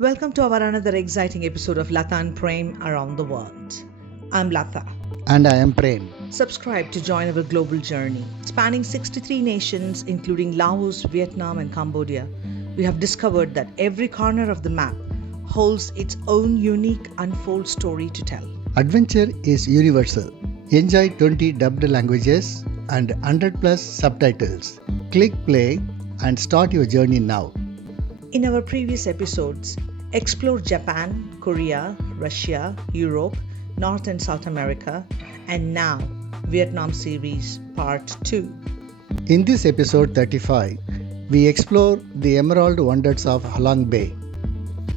Welcome to our another exciting episode of Latha Prem Around the World. I'm Latha. And I am Prem. Subscribe to join our global journey. Spanning 63 nations, including Laos, Vietnam, and Cambodia, we have discovered that every corner of the map holds its own unique unfold story to tell. Adventure is universal. Enjoy 20 dubbed languages and 100 plus subtitles. Click play and start your journey now. In our previous episodes, explore Japan, Korea, Russia, Europe, North and South America, and now Vietnam series part 2. In this episode 35, we explore the emerald wonders of Halong Bay.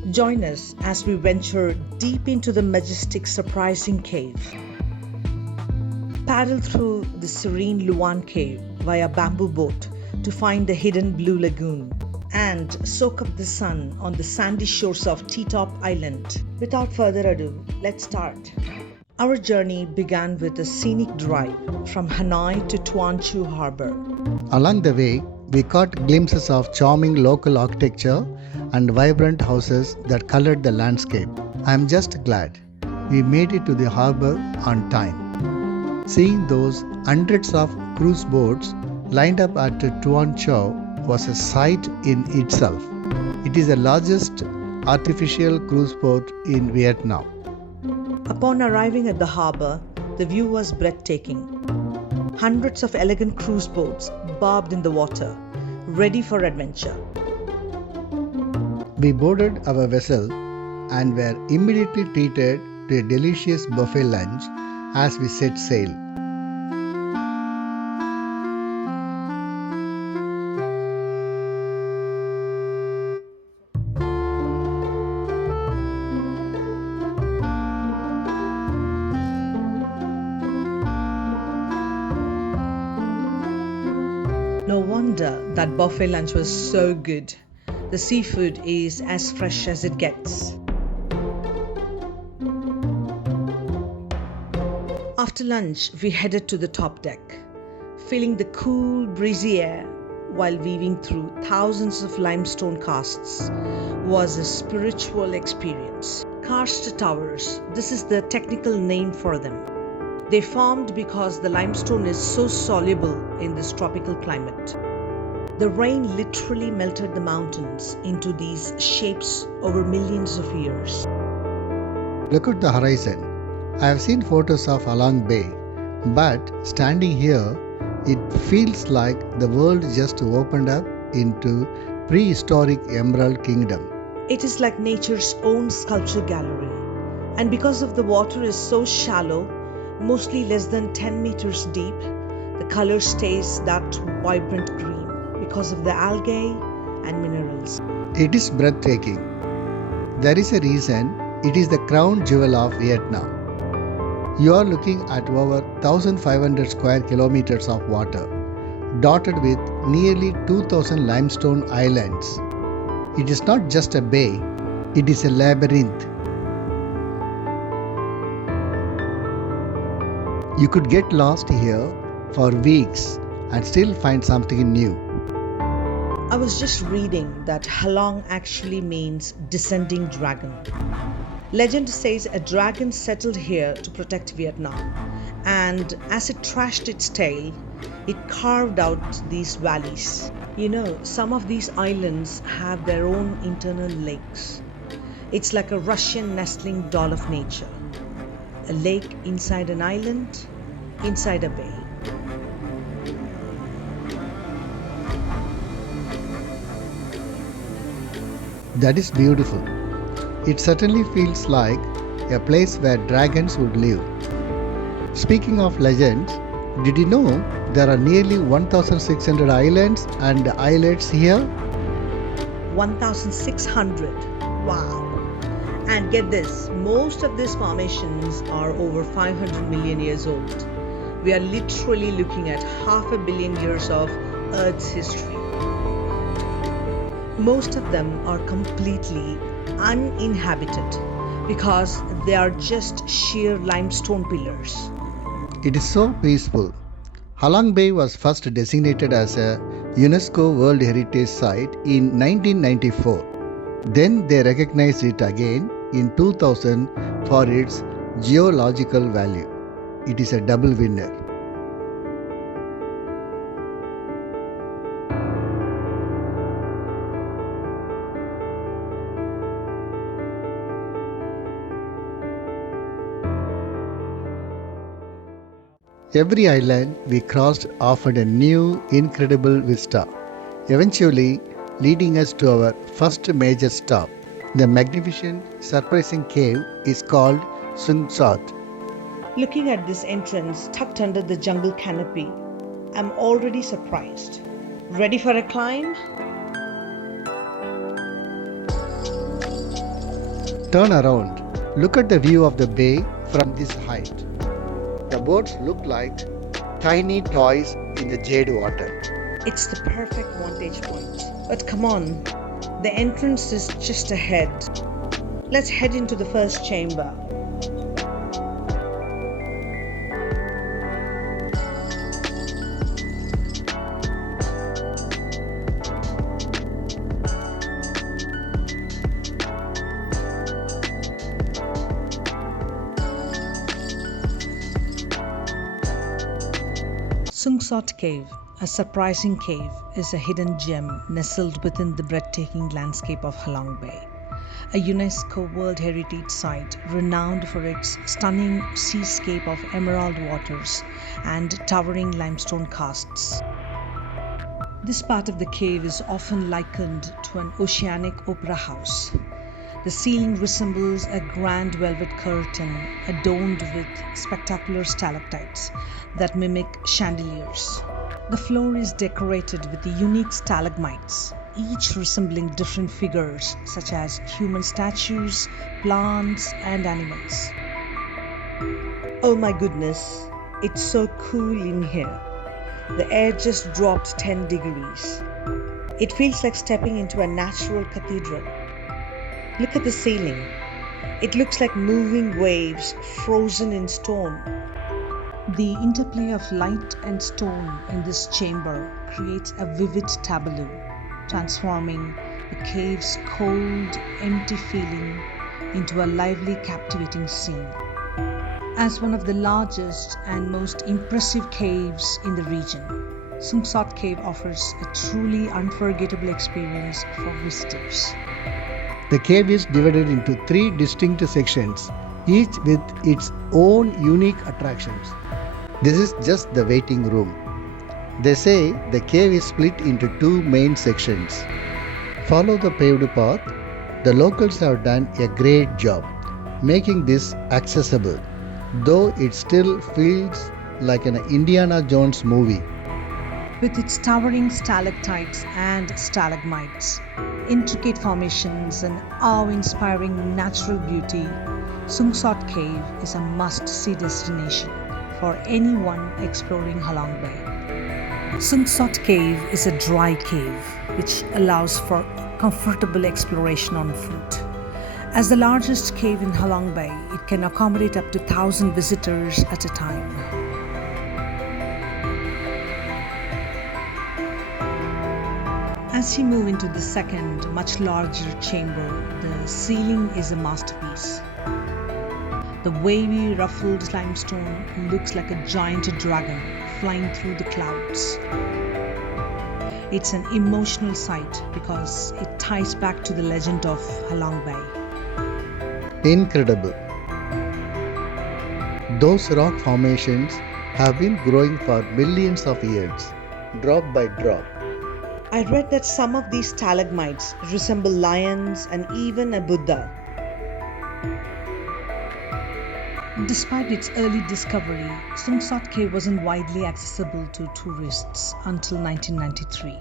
Join us as we venture deep into the majestic, surprising cave. Paddle through the serene Luon Cave via bamboo boat to find the hidden Blue Lagoon and soak up the sun on the sandy shores of T-Top Island. Without further ado, let's start. Our journey began with a scenic drive from Hanoi to Tuan Chau Harbor. Along the way, we caught glimpses of charming local architecture and vibrant houses that colored the landscape. I am just glad we made it to the harbor on time. Seeing those hundreds of cruise boats lined up at Tuan Chau was a sight in itself. It is the largest artificial cruise port in Vietnam. Upon arriving at the harbor, the view was breathtaking. Hundreds of elegant cruise boats bobbed in the water, ready for adventure. We boarded our vessel and were immediately treated to a delicious buffet lunch as we set sail. No wonder that buffet lunch was so good. The seafood is as fresh as it gets. After lunch, we headed to the top deck. Feeling the cool, breezy air while weaving through thousands of limestone casts was a spiritual experience. Karst towers, this is the technical name for them. They formed because the limestone is so soluble in this tropical climate. The rain literally melted the mountains into these shapes over millions of years. Look at the horizon. I have seen photos of Halong Bay, but standing here, it feels like the world just opened up into prehistoric Emerald Kingdom. It is like nature's own sculpture gallery. And because of the water is so shallow, mostly less than 10 meters deep, the color stays that vibrant green because of the algae and minerals. It is breathtaking. There is a reason it is the crown jewel of Vietnam. You are looking at over 1,500 square kilometers of water, dotted with nearly 2,000 limestone islands. It is not just a bay, it is a labyrinth. You could get lost here for weeks and still find something new. I was just reading that Halong actually means descending dragon. Legend says a dragon settled here to protect Vietnam, and as it thrashed its tail, it carved out these valleys. You know, some of these islands have their own internal lakes. It's like a Russian nestling doll of nature. A lake inside an island, inside a bay. That is beautiful. It certainly feels like a place where dragons would live. Speaking of legends, did you know there are nearly 1,600 islands and islets here? 1,600. Wow. And get this, most of these formations are over 500 million years old. We are literally looking at 500 million years of Earth's history. Most of them are completely uninhabited because they are just sheer limestone pillars. It is so peaceful. Halong Bay was first designated as a UNESCO World Heritage Site in 1994. Then they recognized it again in 2000 for its geological value. It is a double winner. Every island we crossed offered a new, incredible vista, eventually leading us to our first major stop. The magnificent, surprising cave is called Sung Sot. Looking at this entrance tucked under the jungle canopy, I'm already surprised. Ready for a climb? Turn around. Look at the view of the bay from this height. The boats look like tiny toys in the jade water. It's the perfect vantage point. But come on, the entrance is just ahead. Let's head into the first chamber. Sung Sot Cave, a surprising cave, is a hidden gem nestled within the breathtaking landscape of Halong Bay, a UNESCO World Heritage Site renowned for its stunning seascape of emerald waters and towering limestone karsts. This part of the cave is often likened to an oceanic opera house. The ceiling resembles a grand velvet curtain adorned with spectacular stalactites that mimic chandeliers. The floor is decorated with unique stalagmites, each resembling different figures such as human statues, plants, and animals. Oh my goodness, it's so cool in here. The air just dropped 10 degrees. It feels like stepping into a natural cathedral. Look at the ceiling. It looks like moving waves frozen in stone. The interplay of light and stone in this chamber creates a vivid tableau, transforming the cave's cold, empty feeling into a lively, captivating scene. As one of the largest and most impressive caves in the region, Sung Sot Cave offers a truly unforgettable experience for visitors. The cave is divided into three distinct sections, each with its own unique attractions. This is just the waiting room. They say the cave is split into two main sections. Follow the paved path. The locals have done a great job making this accessible, though it still feels like an Indiana Jones movie. With its towering stalactites and stalagmites, intricate formations, and awe-inspiring natural beauty, Sung Sot Cave is a must-see destination for anyone exploring Halong Bay. Sung Sot Cave is a dry cave which allows for comfortable exploration on foot. As the largest cave in Halong Bay, it can accommodate up to 1,000 visitors at a time. As you move into the second, much larger chamber, the ceiling is a masterpiece. The wavy, ruffled limestone looks like a giant dragon flying through the clouds. It's an emotional sight because it ties back to the legend of Halong Bay. Incredible. Those rock formations have been growing for millions of years, drop by drop. I read that some of these stalagmites resemble lions and even a Buddha. Despite its early discovery, Sung Sot Cave wasn't widely accessible to tourists until 1993.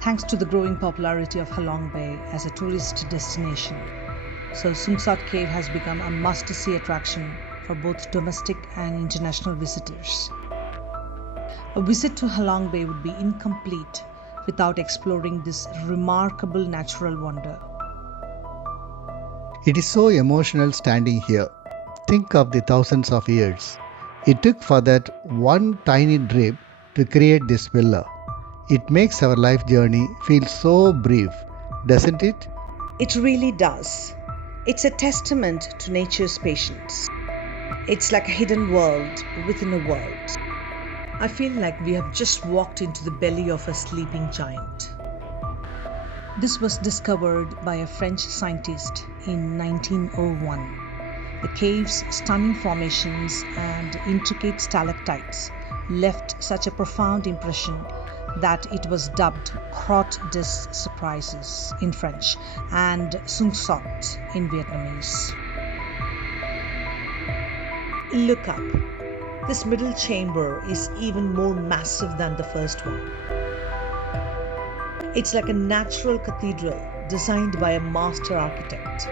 Thanks to the growing popularity of Halong Bay as a tourist destination, so Sung Sot Cave has become a must-see attraction for both domestic and international visitors. A visit to Halong Bay would be incomplete without exploring this remarkable natural wonder. It is so emotional standing here. Think of the thousands of years it took for that one tiny drip to create this villa. It makes our life journey feel so brief doesn't it? It really does. It's a testament to nature's patience. It's like a hidden world within a world. I feel like we have just walked into the belly of a sleeping giant. This was discovered by a French scientist in 1901. The cave's stunning formations and intricate stalactites left such a profound impression that it was dubbed Crotte des Surprises in French and Sung Sot in Vietnamese. Look up. This middle chamber is even more massive than the first one. It's like a natural cathedral designed by a master architect.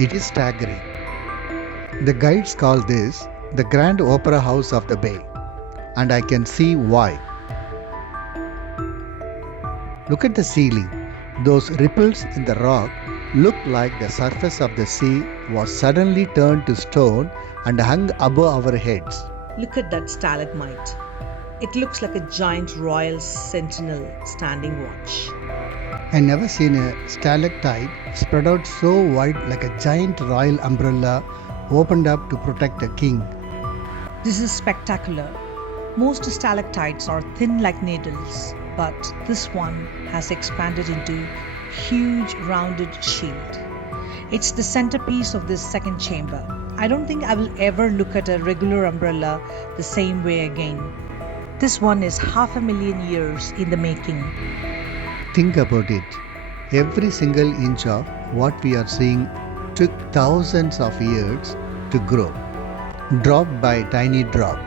It is staggering. The guides call this the Grand Opera House of the Bay, and I can see why. Look at the ceiling. Those ripples in the rock look like the surface of the sea was suddenly turned to stone and hung above our heads. Look at that stalagmite. It looks like a giant royal sentinel standing watch. I never seen a stalactite spread out so wide like a giant royal umbrella opened up to protect a king. This is spectacular. Most stalactites are thin like needles, but this one has expanded into a huge rounded shield. It's the centerpiece of this second chamber. I don't think I will ever look at a regular umbrella the same way again. This one is 500,000 years in the making. Think about it. Every single inch of what we are seeing took thousands of years to grow, drop by tiny drop.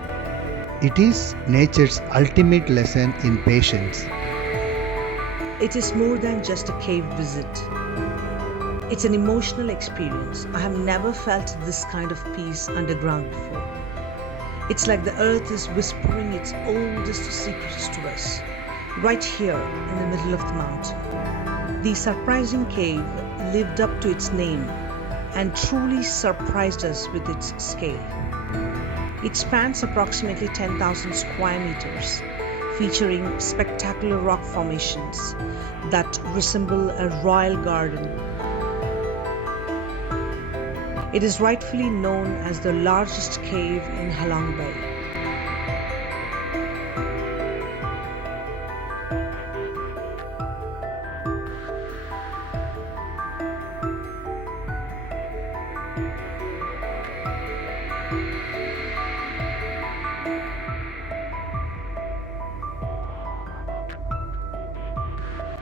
It is nature's ultimate lesson in patience. It is more than just a cave visit. It's an emotional experience. I have never felt this kind of peace underground before. It's like the earth is whispering its oldest secrets to us, right here in the middle of the mountain. The surprising cave lived up to its name and truly surprised us with its scale. It spans approximately 10,000 square meters, featuring spectacular rock formations that resemble a royal garden. It is rightfully known as the largest cave in Halong Bay.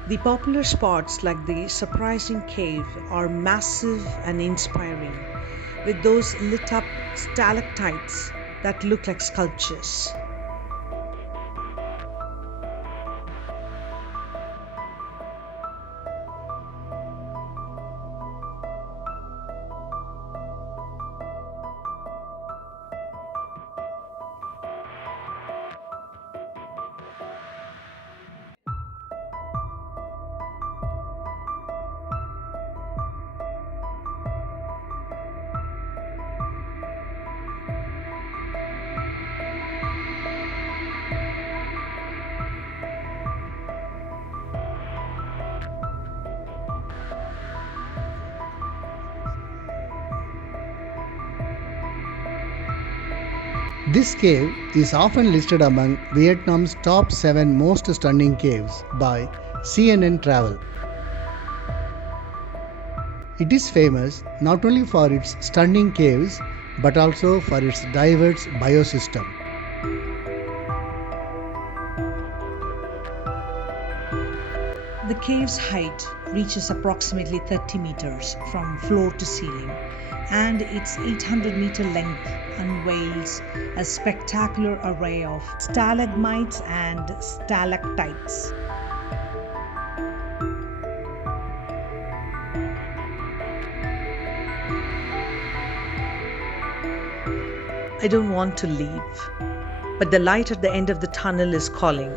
The popular spots like the surprising cave are massive and inspiring, with those lit up stalactites that look like sculptures. This cave is often listed among Vietnam's top 7 most stunning caves by CNN Travel. It is famous not only for its stunning caves but also for its diverse biosystem. The cave's height reaches approximately 30 meters from floor to ceiling, and its 800-meter length unveils a spectacular array of stalagmites and stalactites. I don't want to leave, but the light at the end of the tunnel is calling.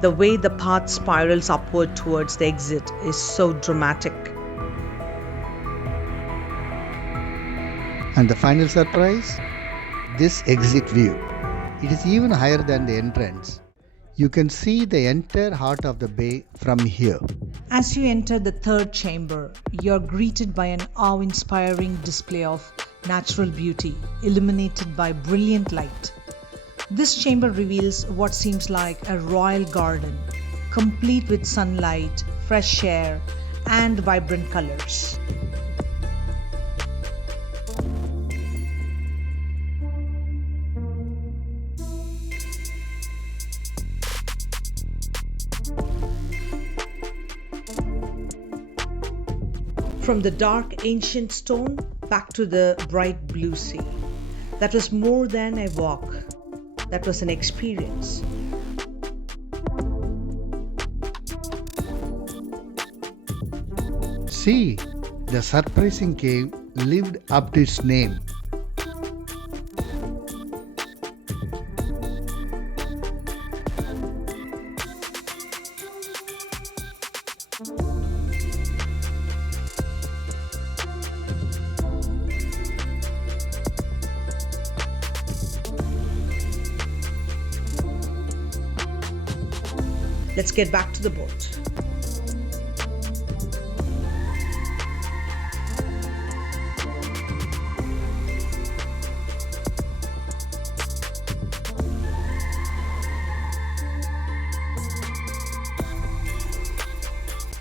The way the path spirals upward towards the exit is so dramatic. And the final surprise? This exit view. It is even higher than the entrance. You can see the entire heart of the bay from here. As you enter the third chamber, you're greeted by an awe-inspiring display of natural beauty illuminated by brilliant light. This chamber reveals what seems like a royal garden, complete with sunlight, fresh air, and vibrant colors. From the dark ancient stone back to the bright blue sea. That was more than a walk. That was an experience. See, the surprising cave lived up to its name. Let's get back to the boat.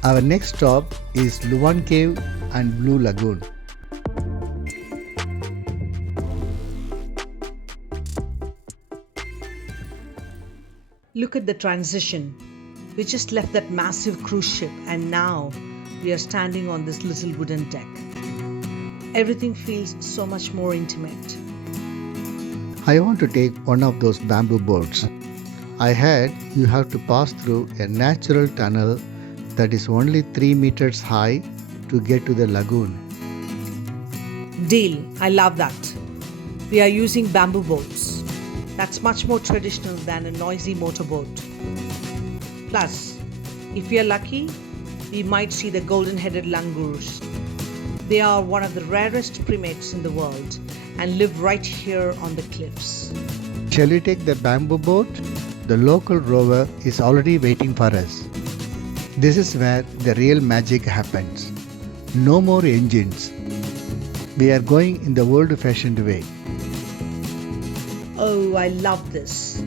Our next stop is Luon Cave and Blue Lagoon. Look at the transition. We just left that massive cruise ship and now we are standing on this little wooden deck. Everything feels so much more intimate. I want to take one of those bamboo boats. I heard you have to pass through a natural tunnel that is only 3 meters high to get to the lagoon. Deal, I love that. We are using bamboo boats. That's much more traditional than a noisy motorboat. Plus, if we are lucky, we might see the golden-headed langurs. They are one of the rarest primates in the world and live right here on the cliffs. Shall we take the bamboo boat? The local rover is already waiting for us. This is where the real magic happens. No more engines. We are going in the old-fashioned way. Oh, I love this.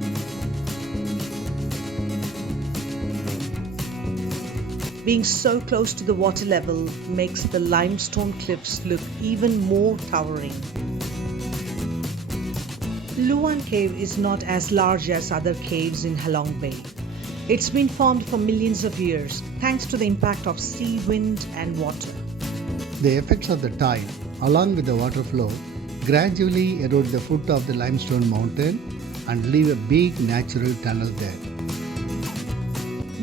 Being so close to the water level makes the limestone cliffs look even more towering. Luon Cave is not as large as other caves in Halong Bay. It's been formed for millions of years thanks to the impact of sea, wind and water. The effects of the tide, along with the water flow, gradually erode the foot of the limestone mountain and leave a big natural tunnel there.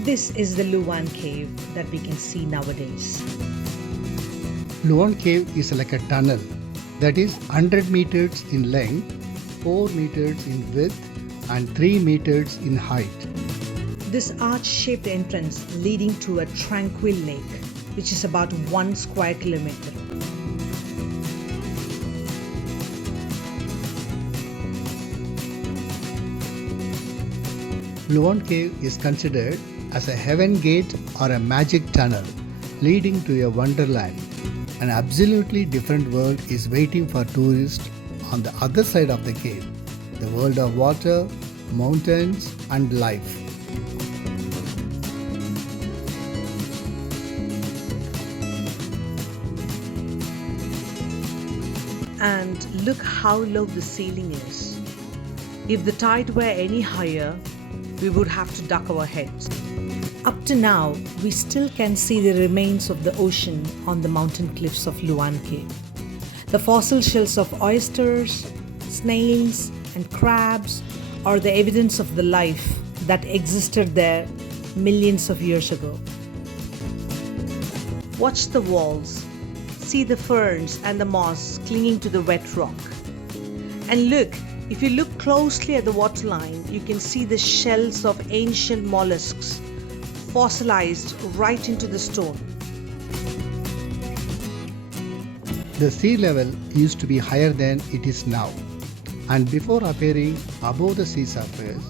This is the Luon Cave that we can see nowadays. Luon Cave is like a tunnel that is 100 meters in length, 4 meters in width and 3 meters in height. This arch-shaped entrance leading to a tranquil lake, which is about 1 square kilometer. Luon Cave is considered as a heaven gate or a magic tunnel leading to a wonderland. An absolutely different world is waiting for tourists on the other side of the cave. The world of water, mountains and life. And look how low the ceiling is. If the tide were any higher, we would have to duck our heads. Up to now, we still can see the remains of the ocean on the mountain cliffs of Luon Cave. The fossil shells of oysters, snails, and crabs are the evidence of the life that existed there millions of years ago. Watch the walls. See the ferns and the moss clinging to the wet rock. And look, If you look closely at the waterline, you can see the shells of ancient mollusks fossilized right into the stone. The sea level used to be higher than it is now, and before appearing above the sea surface,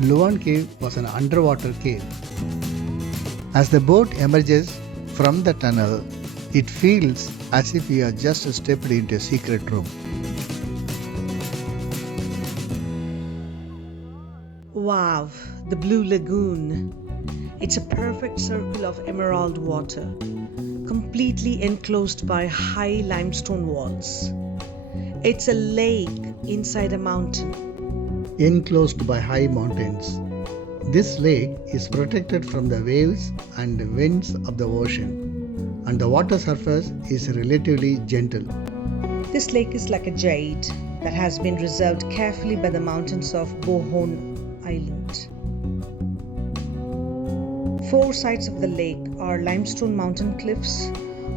Luon Cave was an underwater cave. As the boat emerges from the tunnel, it feels as if we have just stepped into a secret room. Wow, the Blue Lagoon. It's a perfect circle of emerald water, completely enclosed by high limestone walls. It's a lake inside a mountain. Enclosed by high mountains, this lake is protected from the waves and winds of the ocean, and the water surface is relatively gentle. This lake is like a jade that has been reserved carefully by the mountains of Bohon Island. Four sides of the lake are limestone mountain cliffs,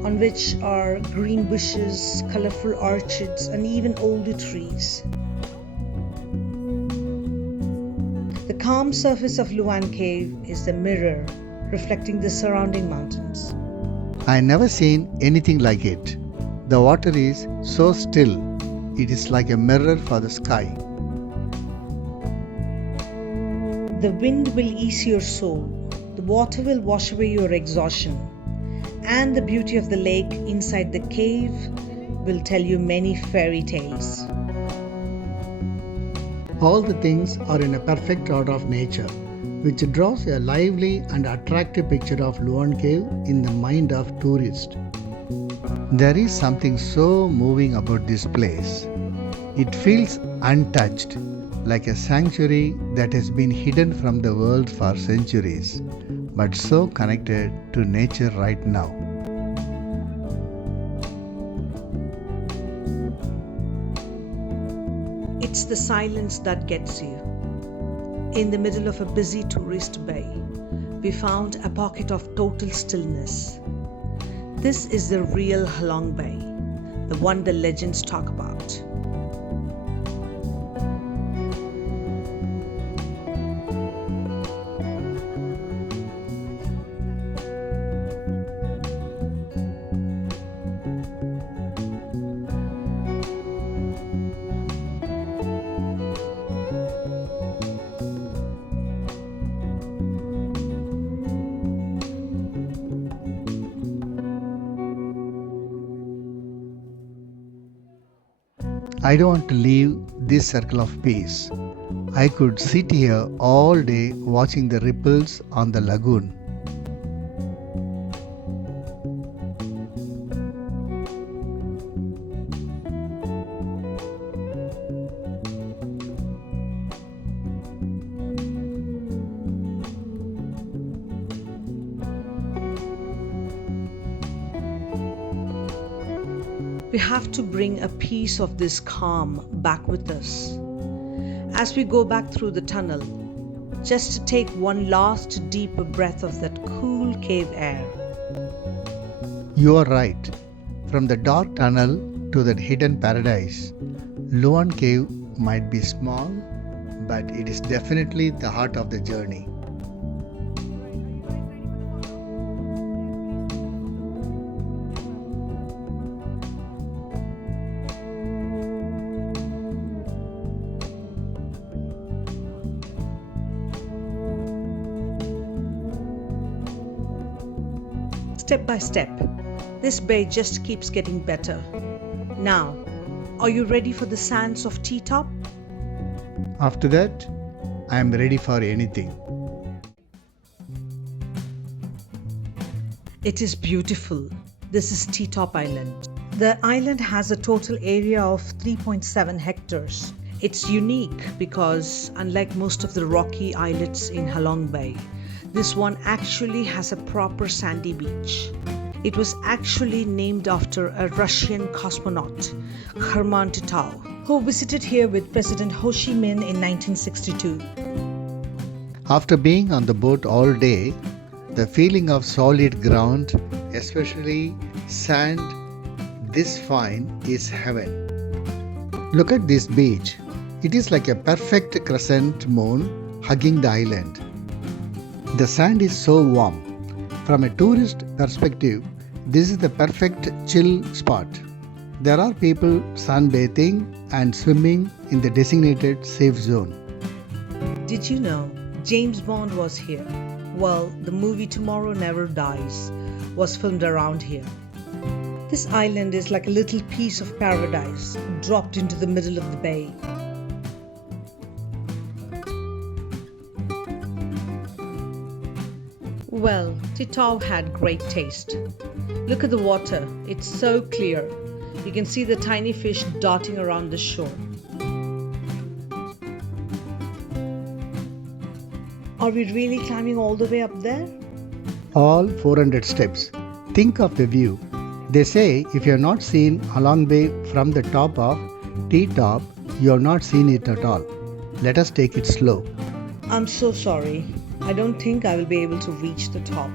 on which are green bushes, colorful orchids, and even older trees. The calm surface of Luon Cave is the mirror reflecting the surrounding mountains. I never seen anything like it. The water is so still, it is like a mirror for the sky. The wind will ease your soul. The water will wash away your exhaustion. And the beauty of the lake inside the cave will tell you many fairy tales. All the things are in a perfect order of nature, which draws a lively and attractive picture of Luon Cave in the mind of tourists. There is something so moving about this place. It feels untouched, like a sanctuary that has been hidden from the world for centuries, but so connected to nature right now. It's the silence that gets you. In the middle of a busy tourist bay, we found a pocket of total stillness. This is the real Halong Bay, the one the legends talk about. I don't want to leave this circle of peace. I could sit here all day watching the ripples on the lagoon. We have to bring a piece of this calm back with us as we go back through the tunnel, just to take one last deep breath of that cool cave air. You are right. From the dark tunnel to that hidden paradise, Luon Cave might be small, but it is definitely the heart of the journey. Step by step, this bay just keeps getting better. Now, are you ready for the sands of T-Top? After that, I am ready for anything. It is beautiful. This is T-Top Island. The island has a total area of 3.7 hectares. It's unique because, unlike most of the rocky islets in Halong Bay, this one actually has a proper sandy beach. It was actually named after a Russian cosmonaut, Herman Titov, who visited here with President Ho Chi Minh in 1962. After being on the boat all day, the feeling of solid ground, especially sand this fine, is heaven. Look at this beach. It is like a perfect crescent moon hugging the island. The sand is so warm. From a tourist perspective, this is the perfect chill spot. There are people sunbathing and swimming in the designated safe zone. Did you know James Bond was here? Well, the movie Tomorrow Never Dies was filmed around here. This island is like a little piece of paradise dropped into the middle of the bay. Well, Titau had great taste. Look at the water, it's so clear. You can see the tiny fish darting around the shore. Are we really climbing all the way up there? All 400 steps. Think of the view. They say if you have not seen Halong Bay from the top of T-top, you have not seen it at all. Let us take it slow. I'm so sorry. I don't think I will be able to reach the top.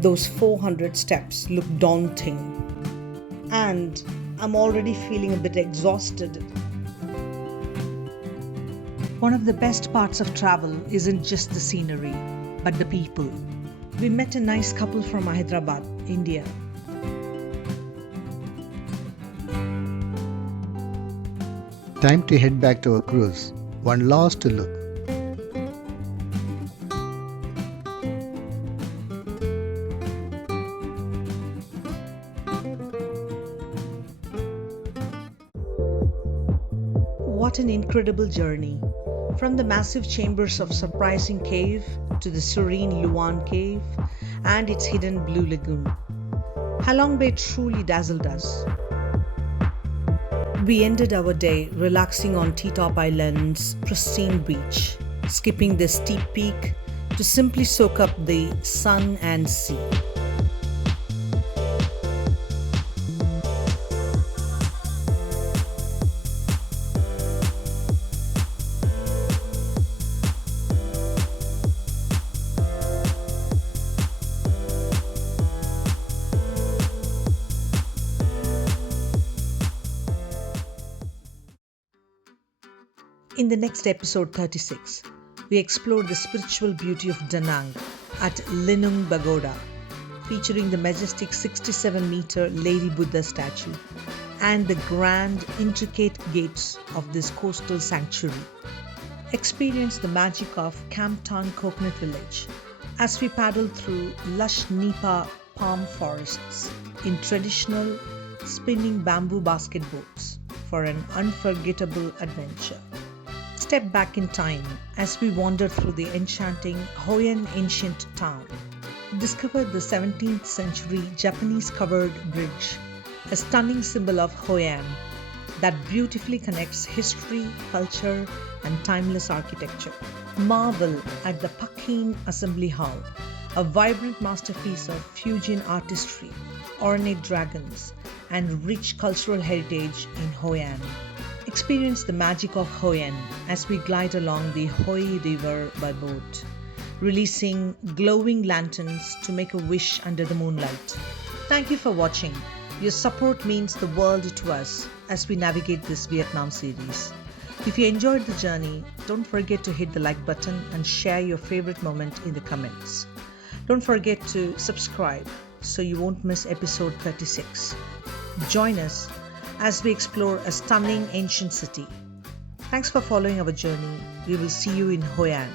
Those 400 steps look daunting. And I'm already feeling a bit exhausted. One of the best parts of travel isn't just the scenery, but the people. We met a nice couple from Hyderabad, India. Time to head back to our cruise. One last look. What an incredible journey. From the massive chambers of surprising cave to the serene Luon Cave and its hidden blue lagoon. Halong Bay truly dazzled us. We ended our day relaxing on T-top Island's pristine beach, skipping the steep peak to simply soak up the sun and sea. In the next episode 36, we explore the spiritual beauty of Da Nang at Linung Pagoda, featuring the majestic 67-meter Lady Buddha statue and the grand, intricate gates of this coastal sanctuary. Experience the magic of Camptown Coconut Village as we paddle through lush nipa palm forests in traditional spinning bamboo basket boats for an unforgettable adventure. Step back in time as we wander through the enchanting Hoi An ancient town. Discover the 17th century Japanese covered bridge, a stunning symbol of Hoi An that beautifully connects history, culture, and timeless architecture. Marvel at the Pak Hin Assembly Hall, a vibrant masterpiece of Fujian artistry, ornate dragons, and rich cultural heritage in Hoi An. Experience the magic of Hoi An as we glide along the Hoi River by boat, releasing glowing lanterns to make a wish under the moonlight. Thank you for watching. Your support means the world to us as we navigate this Vietnam series. If you enjoyed the journey, don't forget to hit the like button and share your favorite moment in the comments. Don't forget to subscribe so you won't miss episode 36. Join us as we explore a stunning ancient city. Thanks for following our journey. We will see you in Hoi An.